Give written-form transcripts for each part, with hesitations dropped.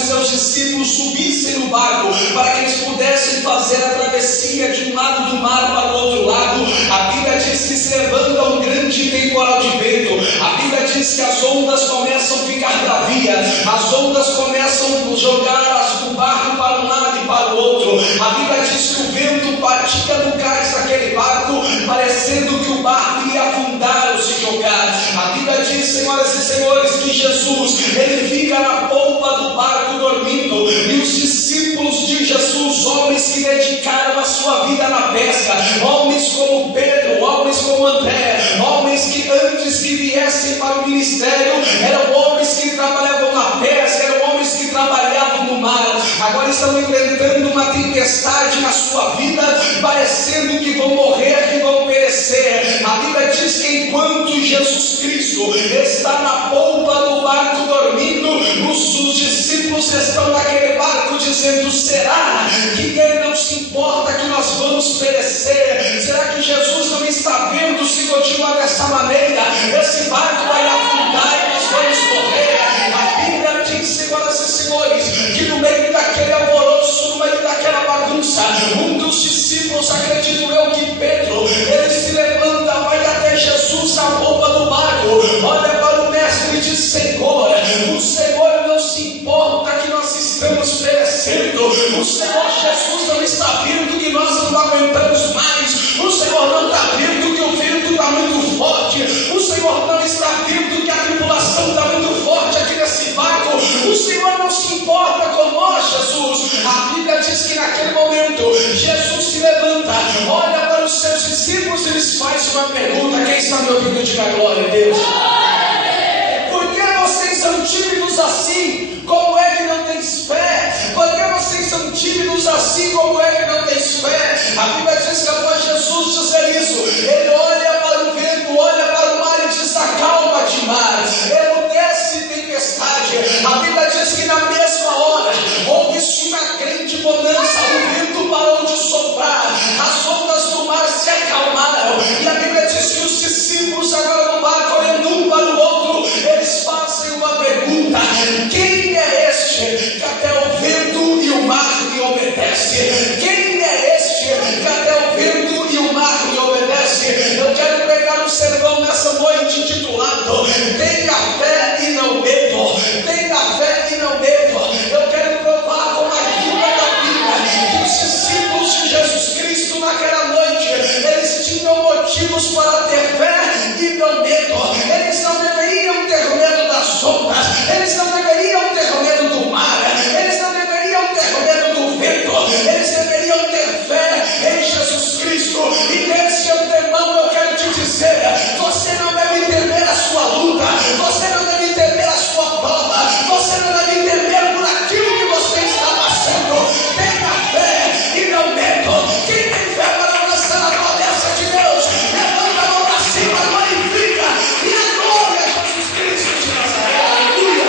os seus discípulos subissem no barco, para que eles pudessem fazer a travessia de um lado do mar para o outro lado. A Bíblia diz que se levanta um grande temporal de vento. A Bíblia diz que as ondas começam a ficar bravias, as ondas começam a jogar o barco para um lado e para o outro. A Bíblia diz que o vento batia no cais daquele barco, parecendo que o barco ia afundar ou se jogar. A Bíblia diz, senhoras e senhores, que Jesus, ele fica na polpa do barco dormindo, e os discípulos de Jesus, homens que dedicaram a sua vida na pesca, homens como Pedro, homens como André, homens que antes que viessem para o ministério, eram homens que trabalhavam na pesca, eram homens que trabalhavam no mar, agora estão enfrentando uma tempestade na sua vida, parecendo que vão morrer, que vão perecer. A Bíblia diz que enquanto Jesus Cristo está na polpa do barco dormindo, os discípulos estão naquele barco dizendo: será que ele não se importa que nós vamos perecer? Será que Jesus não está vendo se continuar dessa maneira? Esse barco vai afundar e nós vamos morrer. A Bíblia diz, senhoras e senhores, que no meio daquele alvoroço, no meio daquela bagunça, um dos discípulos, acredito eu que Pedro, ele se levanta, vai até Jesus na polpa do barco, olha para o mestre e diz: Senhor, o Senhor não se importa que nós estamos perecendo, o Senhor Jesus não está vendo que nós não aguentamos mais, o Senhor não está vendo que o vento está muito forte, o Senhor não está vendo que a tribulação está muito forte aqui nesse barco, o Senhor não se importa com nós, Jesus. A Bíblia diz que naquele momento Jesus se levanta, olha para os seus discípulos e lhes faz uma pergunta. Quem está me ouvindo, diga glória a Deus. Por que vocês são tímidos assim? Como é que não tens fé? Por que vocês são tímidos assim? Como é que não tens fé? A Bíblia diz que após Jesus dizer isso, ele olha para o vento, olha para o mar e diz: acalma-te, mar, emudece tempestade. A Bíblia diz que na mesma hora houve-se uma grande bonança, o vento parou de soprar, as ondas do mar se acalmaram, e a Bíblia diz que os discípulos agora no barco, olhando um para o outro, eles fazem uma pergunta: quem é este que até o vento e o mar lhe obedece? Quem é este que até o vento e o mar lhe obedece? Eu quero pregar um sermão nessa noite intitulado: tenha fé e não medo. Tenha fé e não medo. Eu quero provar com a ajuda da Bíblia que os discípulos de Jesus Cristo naquela noite, eles tinham motivos para ter fé e não medo. Eles não deveriam ter medo das ondas, eles não deveriam ter medo do mar, eles não deveriam ter medo do vento, eles deveriam ter fé em Jesus Cristo. E nesse antemão eu quero te dizer: você não deve temer a sua luta, você não deve temer a sua prova, você não deve temer por aquilo que você está passando. Tenha fé e não medo. Quem tem fé para alcançar a promessa de Deus, levanta a mão para cima, glorifica e a glória a Jesus Cristo de Nazaré. Aleluia.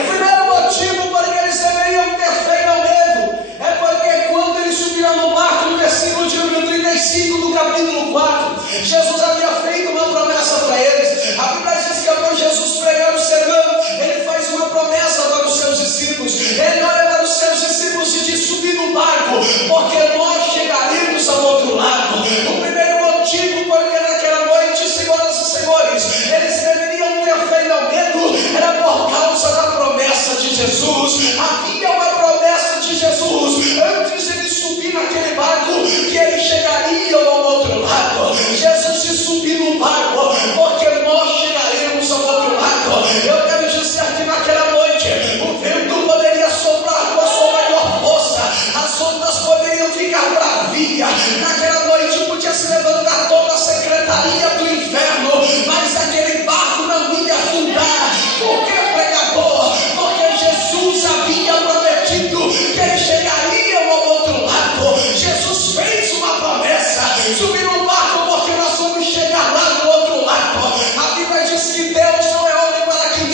O primeiro motivo por que eles deveriam ter fé e não medo é porque quando eles subiram no barco, no versículo de número 35 do capítulo 4, Jesus havia feito uma promessa para eles. A Bíblia diz que após Jesus pregar o sermão, ele faz uma promessa para os seus discípulos. Ele olha para os seus discípulos e diz: subir no barco, porque nós chegaremos ao outro lado. O primeiro motivo porque naquela noite, senhoras e senhores, eles deveriam ter fé e não medo era por causa da promessa de Jesus. Havia uma promessa de Jesus antes de ele subir naquele barco, que ele chegaria ao outro lado. Jesus disse: subir no barco, porque nós chegaremos ao outro lado. Eu quero dizer que naquela noite o vento poderia soprar com a sua maior força, as ondas poderiam ficar bravias. Naquela noite podia se levantar toda a secretaria do inferno, mas aquele barco não ia afundar. Por que, pregador? Porque Jesus havia prometido que ele chegaria ao outro lado. Jesus fez uma promessa: subir no barco, porque nós vamos chegar lá do outro lado. A Bíblia diz que Deus não é homem para que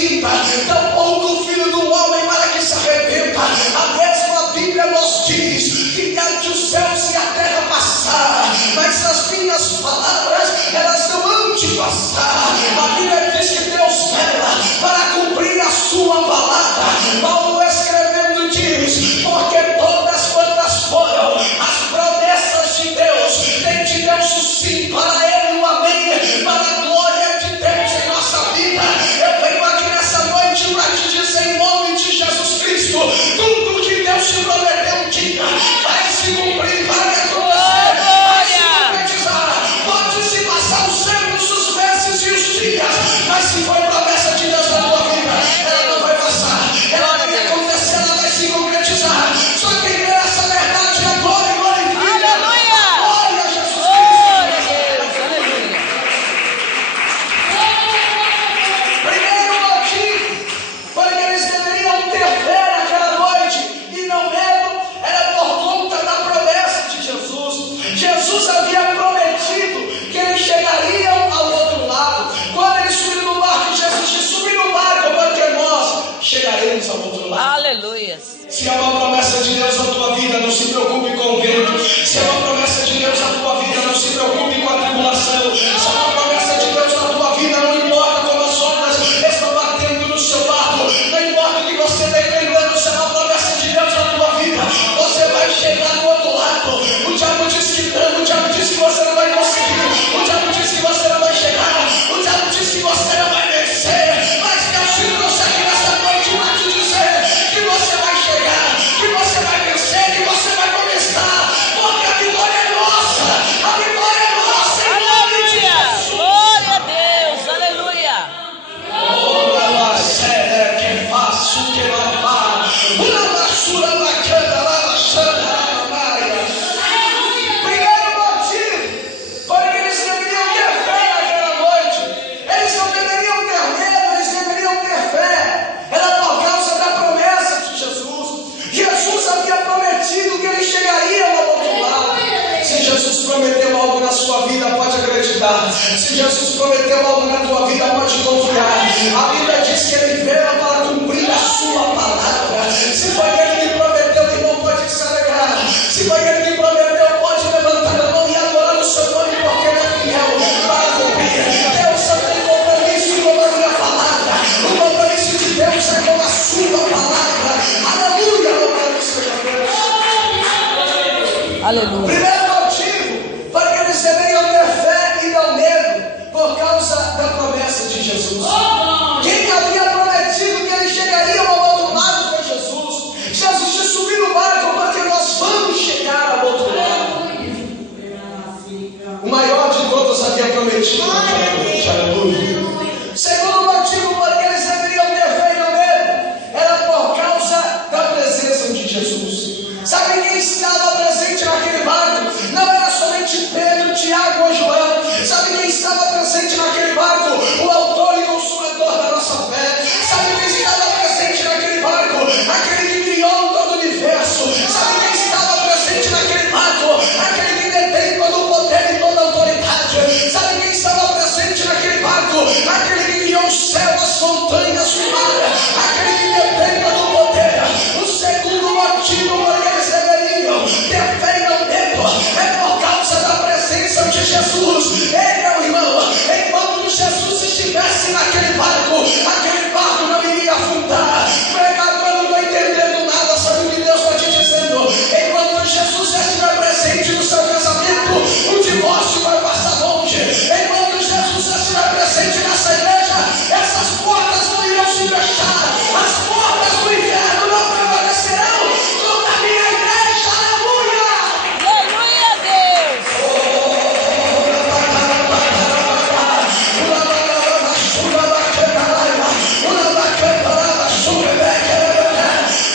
Se é uma promessa de Deus na tua vida, não se preocupe com o vento. Se é uma promessa de Deus na tua vida, não se preocupe com a tribulação. Se é uma promessa de Deus na tua vida, não importa como as ondas estão batendo no seu barco, não importa o que você está entendendo, se é uma promessa de Deus na tua vida, você vai chegar do outro lado. O diabo disse que não, o diabo disse que você não vai conseguir, o diabo disse que você não vai chegar, o diabo disse que você não vai vencer, mas Deus trouxe aqui nessa noite para te dizer que você vai chegar, que você vai vencer, que você vai conquistar, porque a vitória é nossa, a vitória é nossa, em nome de Jesus. Glória a Deus, aleluia. Ora, sério, que faço, que lavá, uma basura bacana, lava, xana, maia. Primeiro motivo, porque eles deveriam ter fé naquela noite, eles não deveriam ter medo, eles deveriam ter fé, era por causa da promessa de Jesus. Jesus havia prometido que ele chegaria ao outro lado. Se Jesus prometeu algo na sua vida, pode acreditar. Se Jesus prometeu algo na tua vida, pode confiar. A Bíblia diz que ele veio para cumprir a sua palavra. Se foi ele que prometeu, irmão, pode se alegrar. Se foi ele que prometeu, pode levantar a mão e adorar o seu nome, porque ele é fiel para cumprir. Deus só tem compromisso com a minha palavra. O compromisso de Deus é com a sua palavra. Aleluia, louvado seja Deus. Aleluia. Primeiro motivo, para que eles deveriam ter fé e não medo, por causa da promessa de Jesus. Quem havia prometido que ele chegaria ao outro lado foi Jesus. Jesus disse: subir no barco, porque nós vamos chegar ao outro lado. O maior de todos havia prometido naquela noite. Aleluia. Segundo motivo, porque eles deveriam ter fé e não medo, era por causa da presença de Jesus. Sabe quem estava presente naquele barco? Não era somente Pedro, Tiago ou João. Sabe quem estava presente naquele barco? O autor e consumador da nossa fé. Sabe quem estava presente naquele barco? Aquele que criou todo o universo. Sabe quem estava presente naquele barco? Aquele que detém todo o poder e toda a autoridade. Sabe quem estava presente naquele barco? Aquele que criou o céu, as montanhas, o mar. Aquele que detém todo o poder. O segundo motivo por que eles deveriam ter fé e não medo é por causa da presença de Jesus. Ei, meu irmão, enquanto Jesus estivesse naquele barco não iria afundar. Pregador, eu não estou entendendo nada, sabe o que Deus está te dizendo? Enquanto Jesus estiver presente no seu casamento, o divórcio vai passar longe. Enquanto Jesus estiver presente nessa igreja, essas portas não irão se fechar, as portas do inferno não prevalecerão contra a minha igreja. Aleluia! Aleluia a Deus.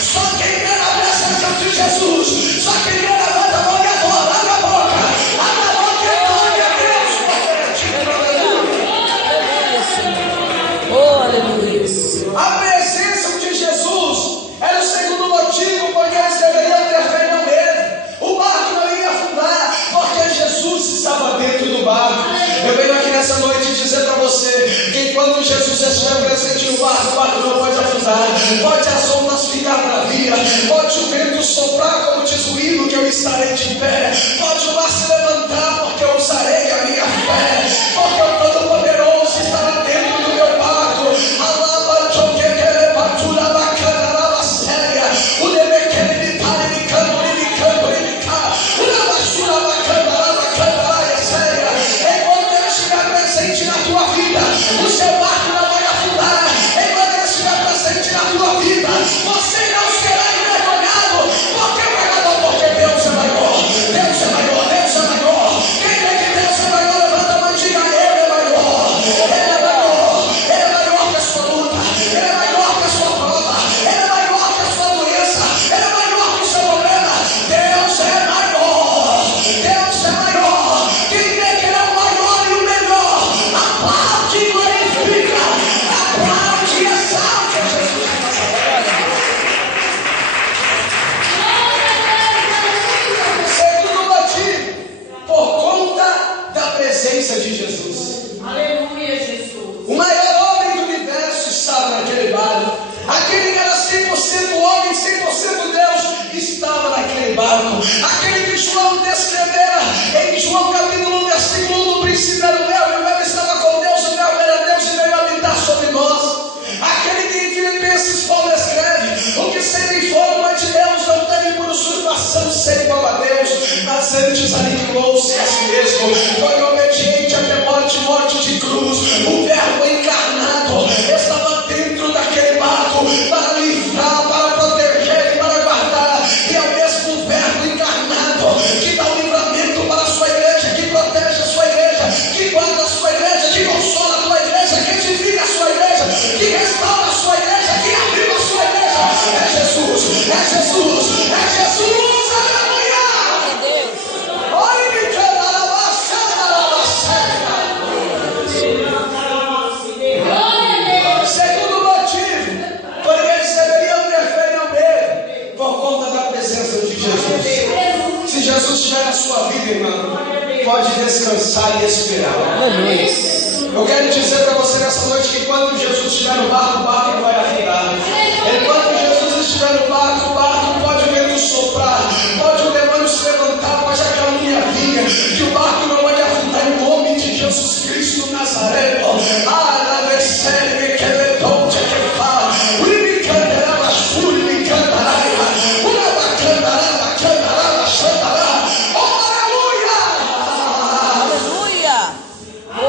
Só quem vê na presença de Jesus, só quem vê levanta a mão e adora. Abre a boca, glória a Deus. Aleluia, Senhor. Oh, aleluia. A presença de Jesus era o segundo motivo porque eles deveriam ter fé e não medo. O barco não iria afundar porque Jesus estava dentro do barco. Eu venho aqui nessa noite dizer para você que enquanto Jesus estiver presente no barco, o barco não pode afundar. Pode as ondas ficar bravias, pode o vento soprar como diz o hino, que eu estarei de pé. Pode o mar se levantar porque eu usarei a minha fé, porque o Todo-Poderoso estará dentro do meu barco. Alaba, choquequele, batura, bacana, lava séria. O nebequele, mitale, micando, limicando, limicá. Uma basura, bacana, lava, canta, séria. Enquanto ele estiver presente na tua vida, o seu barco não vai afundar. Enquanto ele estiver presente na tua vida, você não será envergonhado. Porque Deus é maior. Deus é barco. Aquele que João descrevera em João capítulo 1, versículo 1, no princípio era o Verbo, e o Verbo estava com Deus, o Verbo era Deus e veio habitar sobre nós. Aquele que em Filipenses Paulo escreve: o que sempre forma de Deus não teve por usurpação ser igual a Deus, mas antes aniquilou-se a si mesmo, foi obediente até morte de cruz. O Verbo encarnado estava dentro daquele barco para livrar, para proteger e para guardar. E é o mesmo Verbo encarnado que dá o livramento para a sua igreja, que protege a sua igreja, que guarda a sua igreja, que consola a sua igreja, que edifica a sua igreja, que restaura a sua igreja, que aviva a sua igreja. É Jesus, é Jesus, é Jesus, aleluia! Olha me canta na segundo motivo, porque eles deveriam ter fé e não medo, por conta da presença de Jesus. Se Jesus estiver na sua vida, irmão, pode descansar e esperar. Eu quero dizer para você nessa noite que quando Jesus estiver no barco, o barco vai afundar. Enquanto Jesus estiver no barco, o barco pode o vento soprar, pode o demônio se levantar, pode a calúnia vir, que o barco não vai afundar em nome de Jesus Cristo Nazareno. Me quebretou, te que fala, me cantará, mas fui, me cantará, uma bacandará, xandará. Aleluia!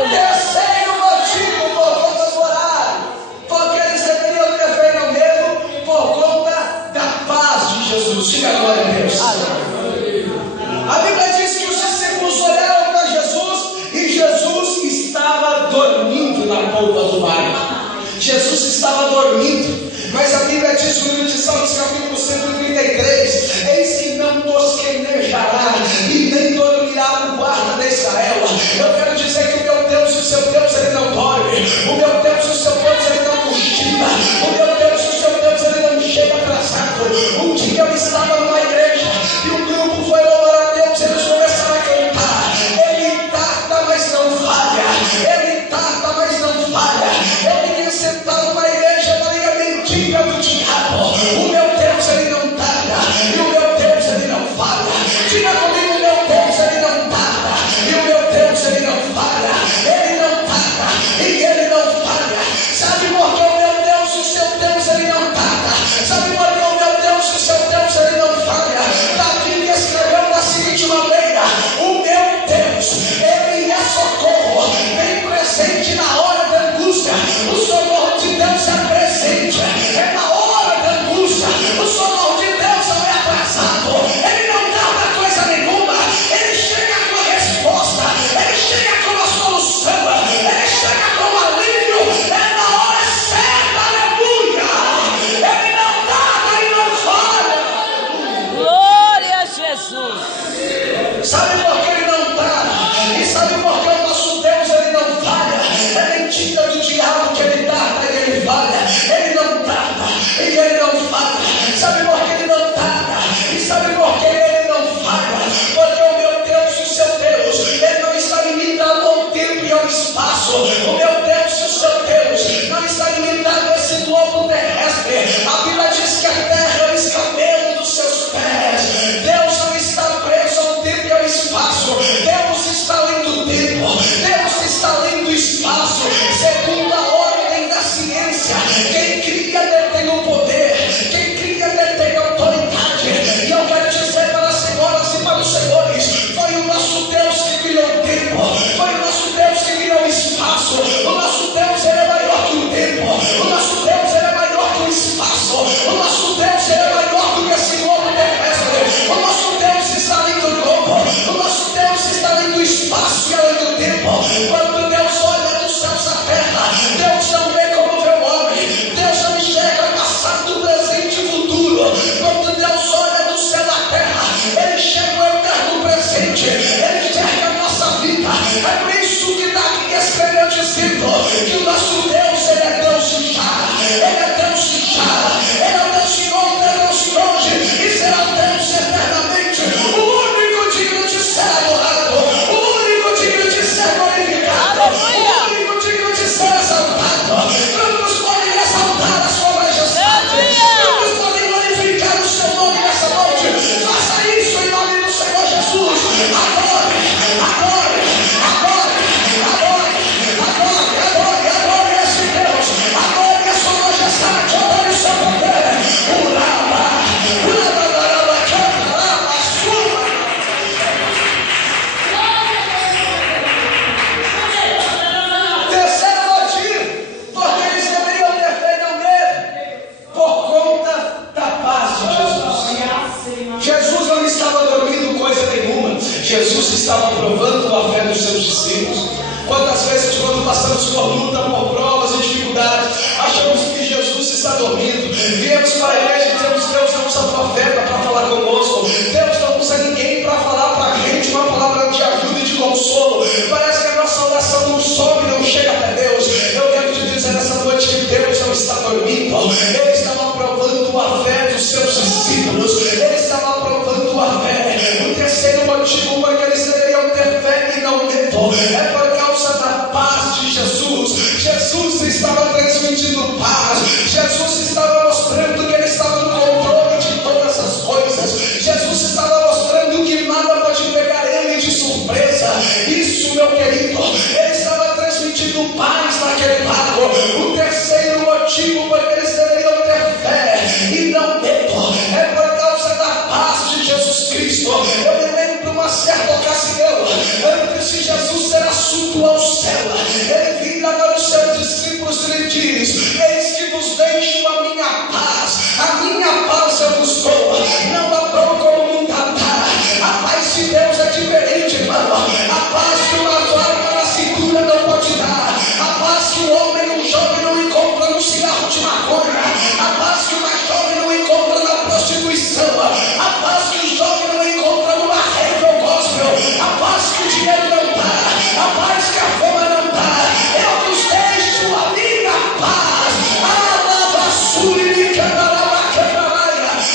Terceiro motivo por conta do horário, porque eles deveriam ter fé e não medo por conta da paz de Jesus. Diga glória a Deus. A Bíblia diz que os discípulos olharam para Jesus e Jesus estava dormindo na polpa do barco. Jesus estava dormindo, mas a Bíblia diz no livro de Salmos, capítulo 133: eis que não tosquenejará e nem dormirá o guarda de Israel. Eu quero dizer que o meu Deus e o seu Deus, ele não dorme. O meu Deus e o seu Deus, ele não cochila. O meu Deus e o seu Deus, ele não chega atrasado. Um dia eu estava numa igreja e um grupo foi louvar a Deus, eles começaram a cantar: ele tarda, mas não falha. Ele tarda, mas não falha. Eu fiquei sentado na igreja, falei: a mentira do diabo. O meu Deus, ele não tarda, e o meu Deus, ele não falha. Diga comigo: o meu Deus, ele não tarda, e o meu Deus, ele não falha. Ele não tarda e ele não falha. estava provando a fé dos seus discípulos. Quantas vezes, quando passamos por luta, por provas e dificuldades, achamos que Jesus está dormindo. Viemos para a igreja e dizemos: Deus não usa profeta para falar conosco, Deus não usa ninguém para falar para a gente uma palavra de ajuda e de consolo. Parece que a nossa oração não sobe, não chega até Deus. Eu quero te dizer nessa noite que Deus não está dormindo. Ele estava provando a fé dos seus discípulos. Ele estava provando a fé. O terceiro motivo por que eles deveriam ter fé e não medo é por causa da paz de Jesus. Jesus estava transmitindo paz. Jesus estava mostrando que Ele estava no controle de todas as coisas. Jesus estava mostrando que nada pode pegar Ele de surpresa. Isso, meu querido, Ele estava transmitindo paz naquele barco. O terceiro motivo por que eles deveriam ter fé e não medo é por causa da paz de Jesus Cristo. Eu me lembro uma certa ocasião, antes de Jesus ser assunto ao céu, Ele vira para os seus discípulos e lhe diz: eis que vos deixo a minha paz eu vos dou. Não a dou como o mundo dá. A paz de Deus é diferente, irmão. A paz que uma arma na cintura não pode dar. A paz que o homem, um jovem não encontra no cigarro de maconha. A paz que uma jovem não encontra na prostituição. A paz que o jovem não encontra numa rede ou gospel. A paz que o dinheiro não dá. A paz que a fama não dá. Eu vos deixo a minha paz.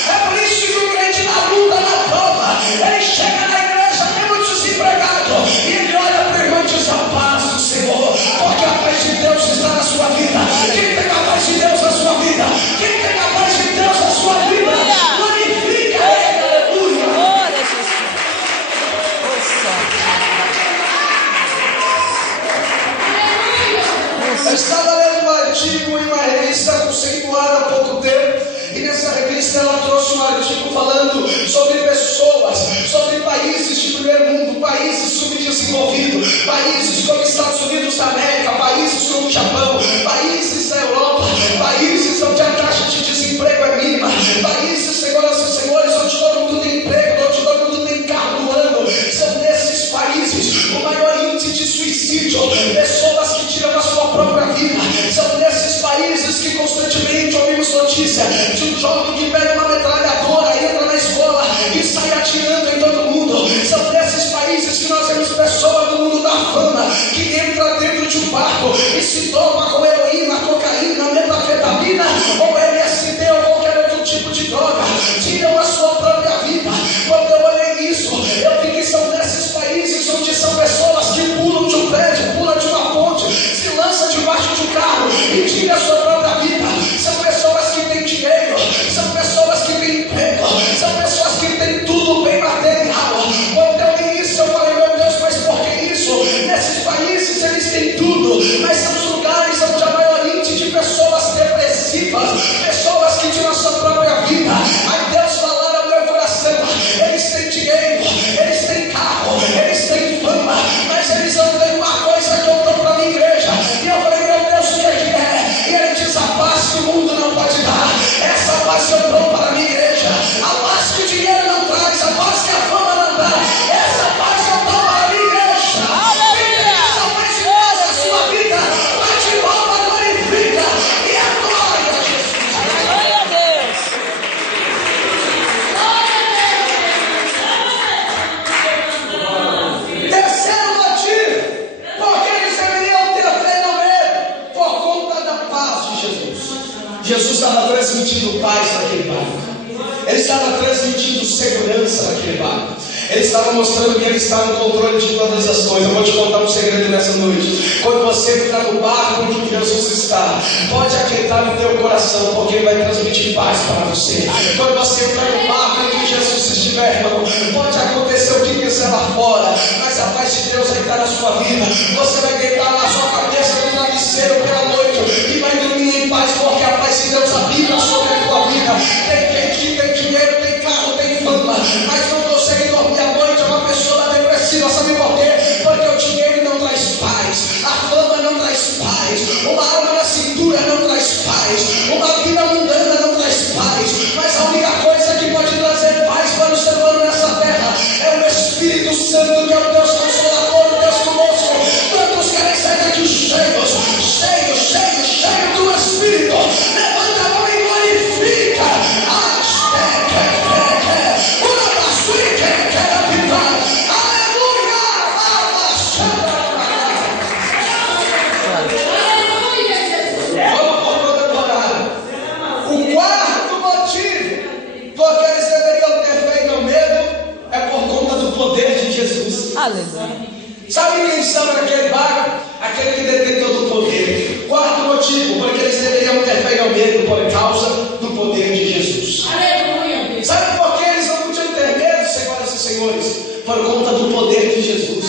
É por isso que o crente na luta, na prova, ele chega na igreja mesmo desempregado e ele olha para o irmão e diz: a paz do Senhor, porque a paz de Deus está na sua vida. Quem tem a paz de Deus na sua vida? Quem tem a paz de Deus na sua vida? Glorifica Ele, aleluia. Glória a Jesus. Eu estava lendo um artigo em uma revista conceituada há pouco tempo, e nessa revista ela trouxe um artigo falando sobre pessoas, sobre países de primeiro mundo, países subdesenvolvidos, países como Estados Unidos da América, países como o Japão, países da Europa, países onde a taxa de desemprego é mínima, países, senhoras e senhores, onde todo mundo tem emprego, onde todo mundo tem carro do ano. São nesses países o maior índice de suicídio, pessoas que tiram a sua própria vida. São nesses países que constantemente ouvimos notícia de um jovem que pega uma metralhadora, entra na escola e sai atirando em todo mundo. São nesses países que nós vemos pessoas do mundo da fama que entra dentro de um barco e se toma com heroína, cocaína, metanfetamina ou LSD ou qualquer outro tipo de droga, tiram a sua própria vida. Quando eu olhei isso, eu vi que são nesses países onde são pessoas que pulam de um prédio, pulam de uma ponte, se lançam debaixo de um carro e tiram a sua própria vida. São pessoas que têm dinheiro, são pessoas que têm emprego, são pessoas que têm tudo bem material. Quando eu li isso, eu falei: meu Deus, mas por que isso? Nesses países eles têm tudo, mas são os lugares onde a maior índice de pessoas depressivas, pessoas que tiram a sua própria vida. Aí Deus falou no meu coração: eles têm dinheiro, eles têm carro, eles têm fama, mas eles não têm uma coisa que eu dou para a minha igreja. E eu falei: meu Deus, o que é? E ele diz: a paz que o mundo não pode dar. Essa paz que eu dou para a minha igreja, a paz que o dinheiro não traz, a paz que a fama não dá, essa paz que eu dou para a minha igreja. Aleluia. Essa paz de Deus na sua vida, vai de volta, glorifica e adora Jesus. Aleluia a Deus. Terceiro motivo, porque eles deveriam ter fé no medo, por conta da paz de Jesus. Jesus estava transmitindo paz naquele barco. Ele estava transmitindo segurança naquele barco. Ele estava mostrando que Ele está no controle de todas as coisas. Eu vou te contar um segredo nessa noite. Quando você está no barco onde Jesus está, pode aquietar no teu coração, porque Ele vai transmitir paz para você. Quando você está no barco onde Jesus estiver, irmão, pode acontecer o que quiser lá fora, mas a paz de Deus vai estar na sua vida. Você vai deitar na sua cabeça no travesseiro pela noite e vai dormir em paz, porque a paz de Deus habita sobre a tua vida. Tem gente que tem dinheiro, tem carro, tem fama, mas não consegue dormir à noite. É uma pessoa depressiva. Sabe por quê? Porque o dinheiro não traz paz, a fama não traz paz, uma arma na cintura não traz paz, uma vida mundana não traz paz. Mas a única coisa que pode trazer paz para o ser humano nessa terra é o Espírito Santo, que é o Deus Aleluia. Sabe quem estava naquele barco? Aquele que detectou do poder. Quarto motivo, porque eles deveriam ter feito o medo por causa do poder de Jesus. Aleluia. Sabe por que eles não podiam ter medo, senhoras e senhores? Por conta do poder de Jesus.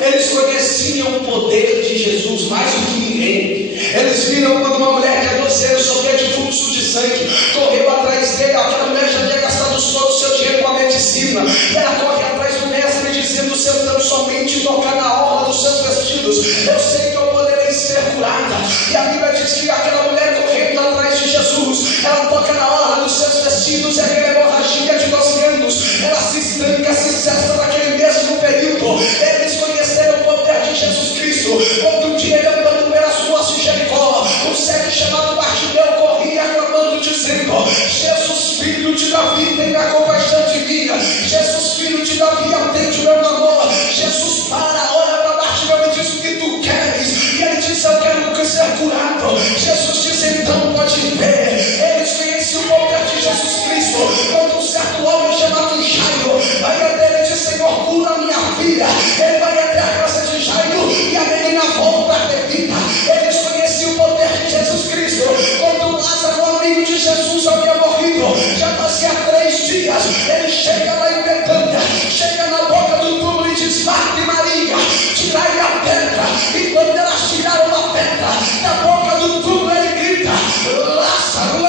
Eles conheciam o poder de Jesus mais do que ninguém. Eles viram quando uma mulher que há 12 anos sofria de fluxo de sangue, correu atrás dele. Aquela mulher já tinha gastado todo o seu dinheiro com a medicina, e ela corre atrás do mestre dizendo: se eu tão somente tocar na orla dos seus vestidos, eu sei que eu poderei ser curada. E a Bíblia diz que aquela mulher correndo atrás de Jesus, ela toca na orla dos seus vestidos, e aquela hemorragia de 12 anos, ela se estanca, se cessa naquele mesmo período. Eles conheceram o poder de Jesus Cristo. Quando um dia ele andando pelas ruas de Jericó, um cego chamado Bartimeu corria clamando dizendo: Jesus, filho de Davi, tenha compaixão de mim. Jesus, filho de Davi, atende o meu clamor. Jesus para, olha para Bartimeu e diz: o que tu queres? E ele diz: eu quero ser curado. Jesus diz: então pode ver. Eles conheciam o poder de Jesus Cristo. Quando um certo homem chamado Jairo vai até ele e diz: Senhor, cura minha filha. Ele vai até a casa de Jairo e a menina volta a ter vida. Eles conheciam o poder de Jesus Cristo. Quando Lázaro, o amigo de Jesus, havia morrido, já fazia 3 dias, ele chega lá em Betânia, chega na boca do túmulo e diz: Marta e Maria, tirai a pedra. E quando elas tiraram a pedra da boca do túmulo, ele grita: Lázaro,